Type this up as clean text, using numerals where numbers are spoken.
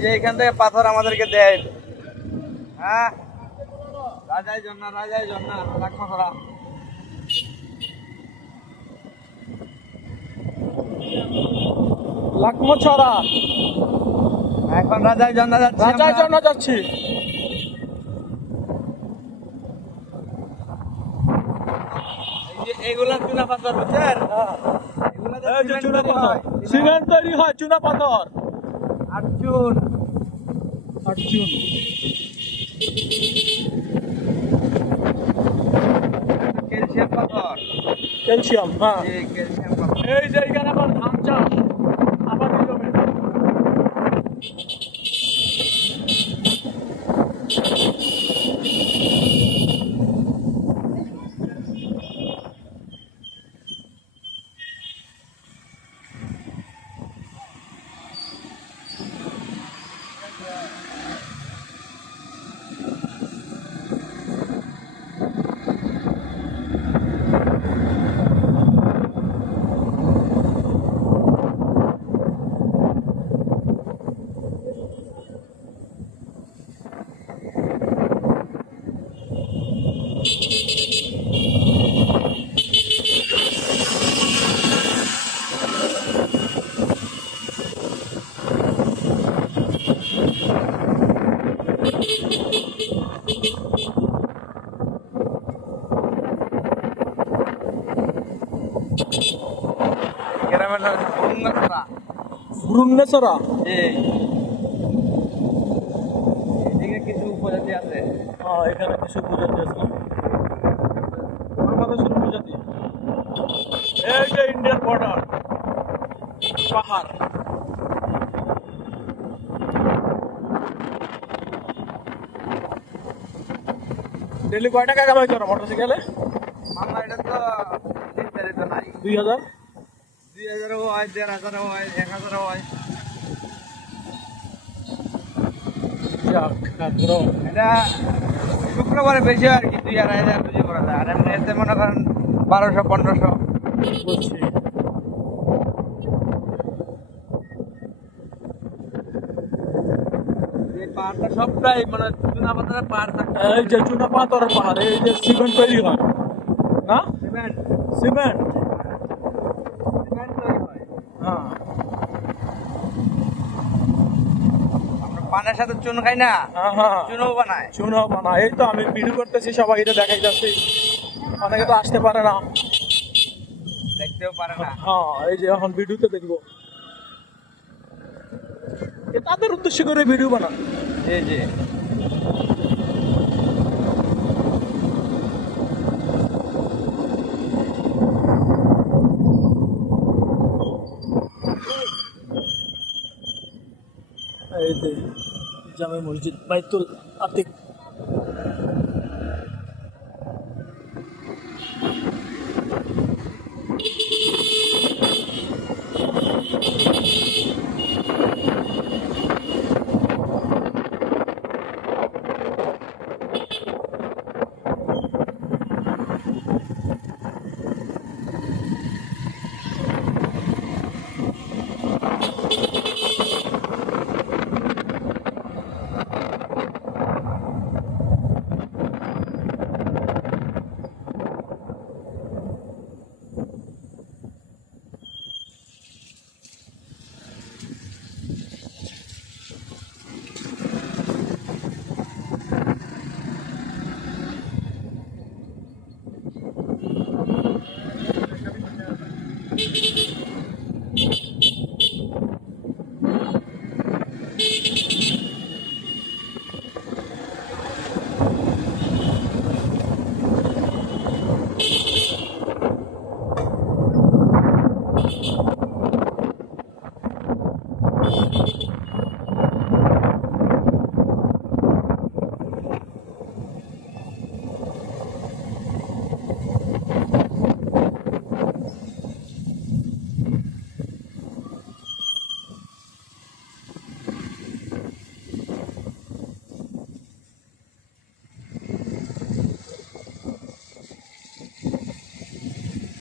যে এখান থেকে পাথর আমাদেরকে দেয়। হ্যাঁ, রাজাই জন্না লাখমাছড়া। লাকমাছড়া এখন রাজাই জন্না যাচ্ছি, রাজার জন্য যাচ্ছি। এইগুলা চুনা পাথর বুঝছেন? এই যে চুনা পাথর, সিমেন্ট তৈরি হয় চুনা পাথর। আর্জুন অর্জুন ক্যালসিয়াম পাথর। ক্যালসিয়াম, হ্যাঁ। এই ক্যালসিয়াম পাথর। এই যে এখানে আবার ধান চাষ আবাদি জমি। গ্রামের নাম ভুঙ্গাছড়া। ভ্রুঙ্গেশ্বরা। এই এদিকে কিছু উপজাতি আছে। হ্যাঁ, এখানে কিছু প্রজাতি আছে, বাংলাদেশের প্রজাতি। এই যে ইন্ডিয়ান বর্ডার, পাহাড়। ডেলি কয় টাকা কামাই করো মোটরসাইকেলে? মামা এটা তো নির্ধারিত নাই। 2000। 2000 হয়, 1500 হয়, 1000 হয়। যাক, ধরো এটা শুক্রবারে বেশি হয় আর কি, 2000 পুজো করা যায়। আর এমনি এতে মনে করেন 1200-1500। বলছি। এই পাহাড়টা সবটাই মানে চুনা পাথরের পাহাড় থাকে। এই যে চুনা পাথরের পাহাড়, এই যে সিমেন্ট তৈরি হয় না? সিমেন্ট সিমেন্ট, সিমেন্ট তৈরি হয়। হ্যাঁ। আমরা পানের সাথে চুন খাই না, হ্যাঁ হ্যাঁ, চুনও বানায়। চুনা বানা। এই তো আমি ভিডিও করতেছি, সবাই এটা দেখাই যাচ্ছি। অনেকে তো আসতে পারে না। দেখতেও পারে না। হ্যাঁ, এই যে এখন ভিডিওতে দেখবো। এ তাদের উদ্দেশ্য করে ভিডিও বানান। এই যে এই যে জামে মসজিদ বাইতুল আতিক।